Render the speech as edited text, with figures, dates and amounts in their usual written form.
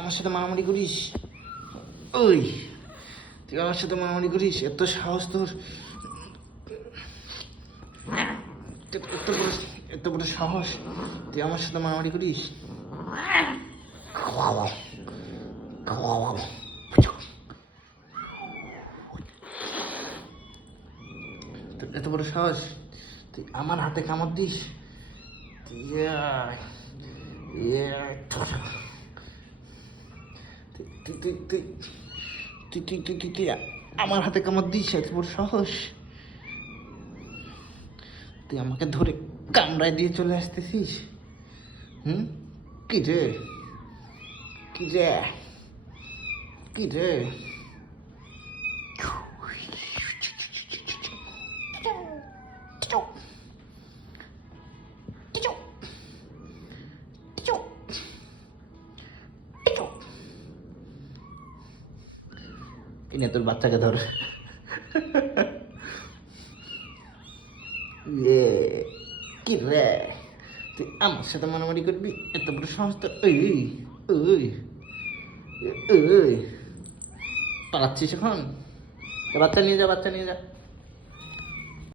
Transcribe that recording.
আমার সাথে মারামারি করিস? ওই তুই আমার সাথে মারামারি করিস? এত সাহস তোর? এত বড় এত বড় সাহস, তুই আমার সাথে মারামারি করিস? এত বড় সাহস, তুই আমার হাতে কামড় দিস? তুই তুই তুই তুই তুই তুই তুই তুই আমার হাতে কামড় দিস? এত বড় সাহস? তুই আমাকে ধরে কামড়ায় দিয়ে চলে আসতেছিস? কি রে, কি রে, কি রে? কিনে তোর বাচ্চাকে ধর। কি রে, তুই আমার সাথে মারামারি করবি? এত বড় সাহস তোর? ওই ওই ওই পালাচ্ছিস এখন? বাচ্চা নিয়ে যা, বাচ্চা নিয়ে যা।